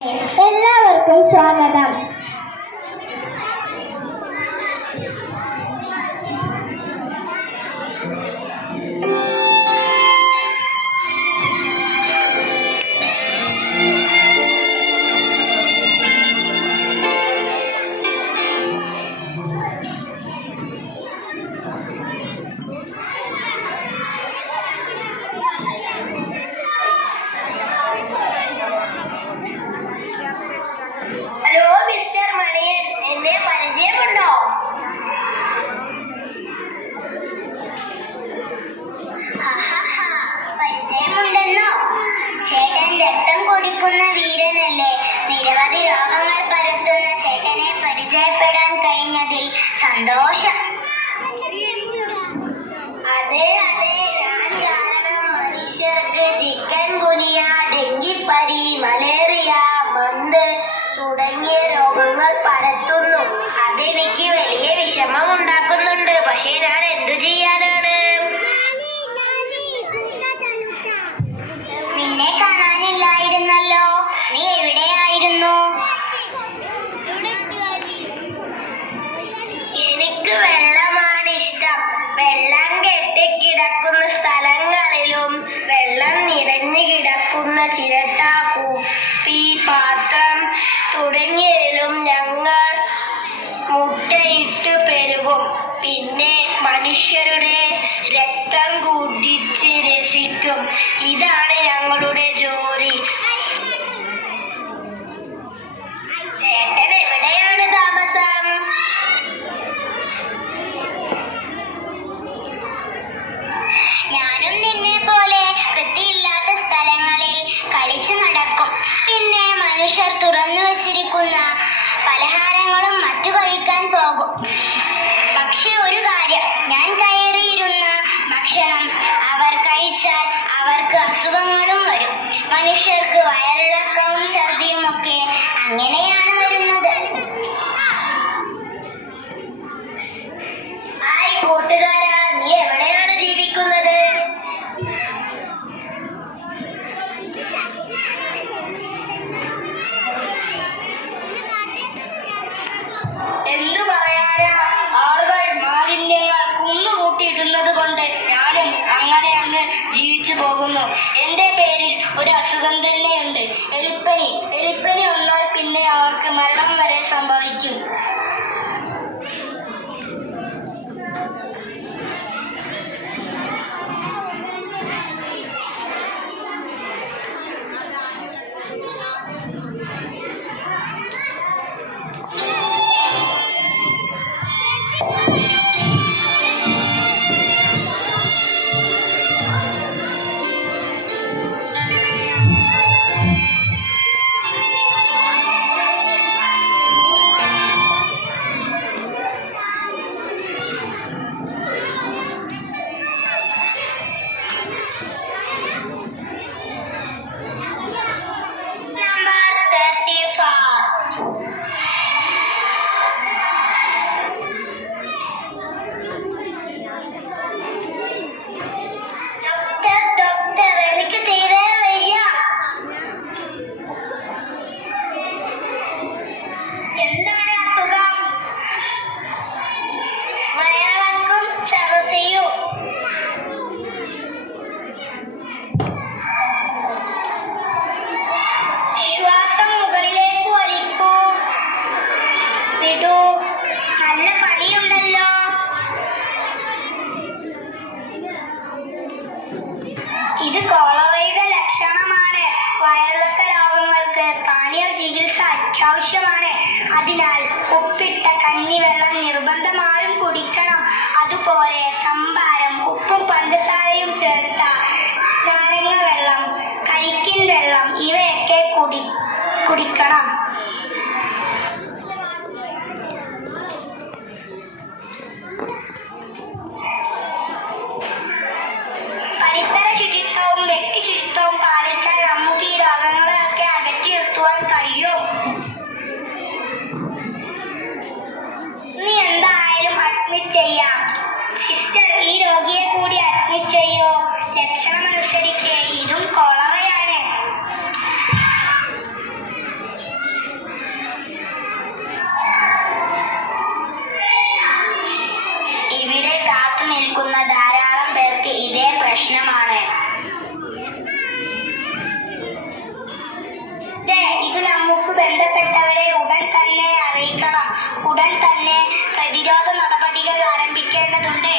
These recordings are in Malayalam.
എല്ലാവർക്കും സ്വാഗതം. വീരനല്ലേ, നിരവധി രോഗങ്ങൾ പരത്തുന്ന ചേട്ടനെ പരിചയപ്പെടാൻ കഴിഞ്ഞതിൽ സന്തോഷം. അതെ അതെ, ഞാൻ കാരണം മനുഷ്യർക്ക് ചിക്കൻ ഗുനിയ, ഡെങ്കിപ്പനി, മലേറിയ, മന്ത് തുടങ്ങിയ രോഗങ്ങൾ പരത്തുന്നു. അതെനിക്ക് വലിയ വിഷമം ഉണ്ടാക്കുന്നുണ്ട്. പക്ഷേ ഞാൻ എന്തു ചെയ്യാനാണ്? നിന്നെ കാണാനില്ലായിരുന്നല്ലോ, നീ എവിടെയായിരുന്നു? എനിക്ക് വെള്ളമാണ് ഇഷ്ടം. വെള്ളം കെട്ടിക്കിടക്കുന്ന സ്ഥലങ്ങളിലും വെള്ളം നിറഞ്ഞു കിടക്കുന്ന ചിരട്ട, കുപ്പി, പാത്രം തുടങ്ങിയതിലും ഞങ്ങൾ മുട്ടയിട്ട് പെരുകും. പിന്നെ മനുഷ്യരുടെ രക്തം കുടിച്ച് രസിക്കും. ഇതാണ് ഞങ്ങളുടെ ജോലി. ചേട്ടൻ എവിടെയാണ് താമസം? ഞാനും നിന്നെ പോലെ വൃത്തിയില്ലാത്ത സ്ഥലങ്ങളിൽ കളിച്ചു നടക്കും. പിന്നെ മനുഷ്യർ തുറന്നു വച്ചിരിക്കുന്ന പലഹാരങ്ങളും മറ്റു കഴിക്കാൻ പോകും. പക്ഷെ ഒരു കാര്യം, ഞാൻ കയറിയിരുന്ന ഭക്ഷണം അവർ കഴിച്ചാൽ അവർക്ക് അസുഖങ്ങളും വരും. മനുഷ്യർക്ക് വയറിളക്കവും ഛർദിയും ഒക്കെ അങ്ങനെയാണ് വരുന്നത്. ഹായ് കൂട്ടുകാരാ, നീ എവിടെയാണ് ജീവിക്കുന്നത്? എന്തു പറയാനാ, ആളുകൾ മാലിന്യങ്ങൾ കുന്നുകൂട്ടിയിടുന്നത് കൊണ്ട് ഞാനും അങ്ങനെ അങ്ങ് ജീവിച്ചു പോകുന്നു. എന്റെ പേരിൽ ഒരു അസുഖം തന്നെയുണ്ട്, എലിപ്പനി. എലിപ്പനി വന്നാൽ പിന്നെ അവർക്ക് മരണം വരെ സംഭവിക്കും. ശ്വാസം മുകളിലേക്ക് വലിക്കൂ, വിടൂ. നല്ല പണിയുണ്ടല്ലോ. ഇത് കോളറയുടെ ലക്ഷണമാണ്. വയറിളക്ക രോഗങ്ങൾക്ക് പാനീയ ചികിത്സ അത്യാവശ്യമാണ്. അതിനാൽ ഉപ്പിട്ട കഞ്ഞിവെള്ളം നിർബന്ധമായും കുടിക്കണം. അതുപോലെ സംഭാരം, ഉപ്പും പഞ്ചസാരയും ചേർത്ത നാരങ്ങ വെള്ളം, കരിക്കിൻ വെള്ളം ഇവയൊക്കെ കുടിക്കണം. പരിസര ശുചിത്വവും വ്യക്തി ശുചിത്വവും പാലിച്ചാൽ നമുക്ക് ഈ രോഗങ്ങളെയൊക്കെ അകറ്റി നിർത്തുവാൻ കഴിയും. നീ എന്തായാലും അഡ്മിറ്റ് ചെയ്യാം. സിസ്റ്റർ, ഈ രോഗിയെ കൂടി അഡ്മിറ്റ് ചെയ്യോ. ലക്ഷണമനുസരിച്ച് ഇതും കോളറയാണ്. ബന്ധപ്പെട്ടവരെ ഉടൻ തന്നെ അറിയിക്കണം. ഉടൻ തന്നെ പ്രതിരോധ നടപടികൾ ആരംഭിക്കേണ്ടതുണ്ട്.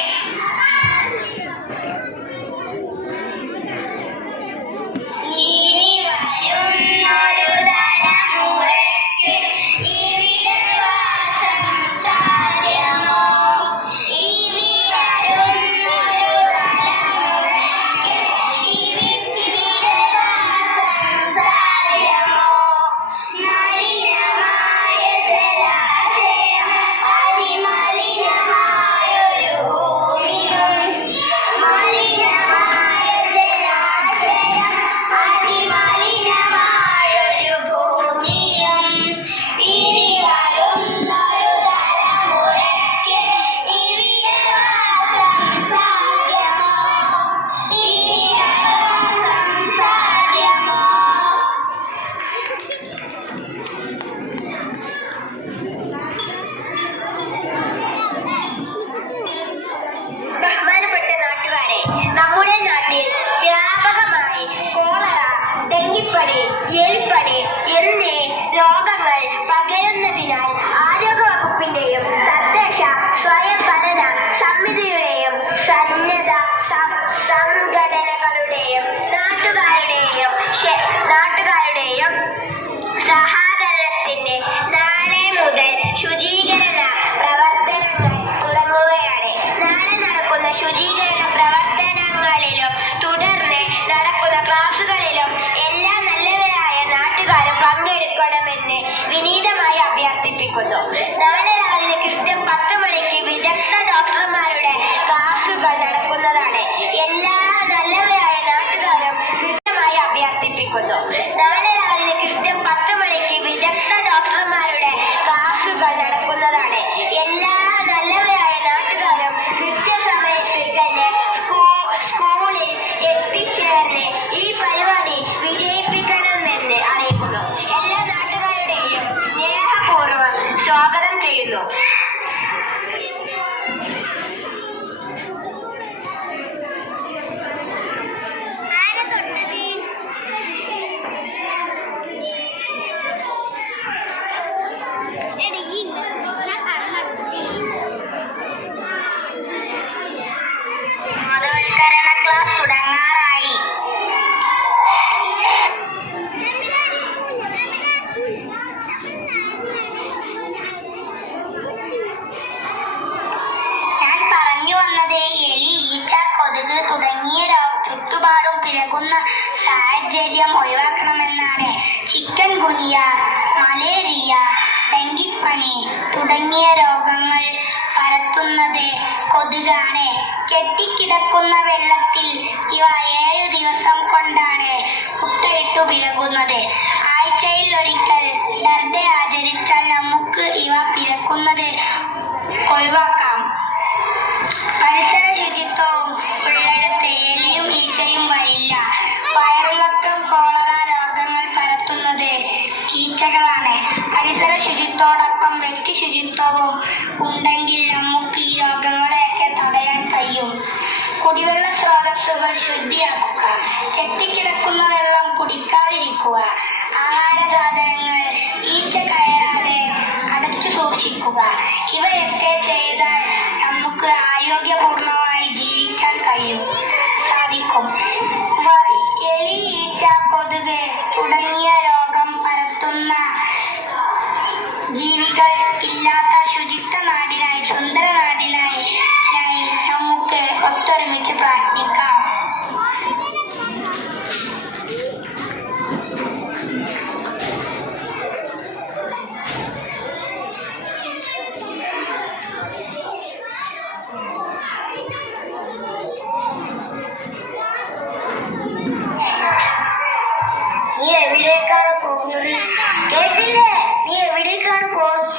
എലിപ്പനി എന്നീ രോഗങ്ങൾ പകരുന്നതിനാൽ ആരോഗ്യവകുപ്പിന്റെയും തദ്ദേശ സ്വയംഭരണ സമിതിയുടെയും സന്നദ്ധ സംഘടനകളുടെയും നാട്ടുകാരുടെയും സഹകരണത്തിന്റെ നാളെ മുതൽ ശുചീകരണ പ്രവർത്തനങ്ങൾ തുടങ്ങുകയാണ്. നാളെ നടക്കുന്ന ശുചീകരണ പ്രവർത്തനങ്ങളിലും തുടർന്ന് നടക്കുന്ന ക്ലാസുകളിലും എല്ലാ നല്ലവരായ നാട്ടുകാരും പങ്കെടുക്കണമെന്ന് വിനീതമായി അഭ്യർത്ഥിപ്പിക്കുന്നു. നാളെ രാവിലെ കൃത്യം 10 മണിക്ക് വിദഗ്ധ ഡോക്ടർമാരുടെ ക്ലാസുകൾ നടക്കുന്നതാണ്. എല്ലാ നല്ലവരായ നാട്ടുകാരും കൃത്യമായി അഭ്യർത്ഥിപ്പിക്കുന്നു. നാളെ രാവിലെ കൃത്യം 10 മണിക്ക് വിദഗ്ധ ഡോക്ടർമാരുടെ ക്ലാസുകൾ നടക്കുന്നതാണ്. എല്ലാ നല്ലവരായ നാട്ടുകാരും കൃത്യസമയത്ത് തന്നെ സ്കൂളിൽ എത്തിച്ചേർന്ന് ഈ പരിപാടി വിജയിപ്പിക്കണമെന്ന് അറിയിക്കുന്നു. എല്ലാ നാട്ടുകാരുടെയും സ്നേഹപൂർവ്വം സ്വാഗതം ചെയ്യുന്നു. ബോധവൽക്കരണ ക്ലാസ് തുടങ്ങാറായി. ഞാൻ പറഞ്ഞു വന്നത് എലി, ഈച്ച, കൊതുക് തുടങ്ങിയ ചുറ്റുപാടും പിറക്കുന്ന സാഹചര്യം ഒഴിവാക്കണമെന്നാണ്. ചിക്കൻ ഗുനിയ, മലേറിയ, ഡെങ്കിപ്പനി തുടങ്ങിയ രോഗങ്ങൾ പരത്തുന്നത് കൊതുകാണ്. കെട്ടിക്കിടക്കുന്ന വെള്ളത്തിൽ ഇവ 7 ദിവസം കൊണ്ടാണ് മുട്ടയിട്ടു പിറക്കുന്നത്. ആഴ്ചയിൽ ഒരിക്കൽ ബർത്ത്ഡേ ആചരിച്ചാൽ നമുക്ക് ഇവ പിറക്കുന്നത് ഒഴിവാക്കാം. പരിസര ശുചിത്വവും ഉള്ളിടത്ത് എലിയും ഈച്ചയും വരില്ല. വയറിളക്കം, കോളറ രോഗങ്ങൾ പരത്തുന്നത് ഈച്ചകളാണ്. പരിസര ശുചിത്വത്തോടൊപ്പം വ്യക്തി ശുചിത്വവും ഉണ്ടെങ്കിൽ നമുക്ക് ഈ രോഗങ്ങളെയൊക്കെ തടയാൻ കഴിയും. കുടിവെള്ള സ്രോതസ്സുകൾ ശുദ്ധിയാക്കുക. കെട്ടിക്കിടക്കുന്ന വെള്ളം കുടിക്കാതിരിക്കുക. ആഹാര സാധനങ്ങൾ ഈച്ച കയറാതെ അടച്ചു സൂക്ഷിക്കുക. ഇവയൊക്കെ ചെയ്താൽ നമുക്ക് ആരോഗ്യപൂർണമായി ജീവിക്കാൻ സാധിക്കും. എലി, ഈച്ച, കൊതുക് തുടങ്ങിയ രോഗം പരത്തുന്ന ജീവികൾ ഇല്ലാത്ത ശുചിത്വ നാടിനായി, സുന്ദര നാടിനായി നമുക്ക് ഒത്തൊരുമിച്ച് പ്രാർത്ഥിക്കാം. നീ എവിടേക്കാണ് പോകുന്നത്? കേട്ടില്ലേ? നീ എവിടേക്കാണ് പോകുന്നത്?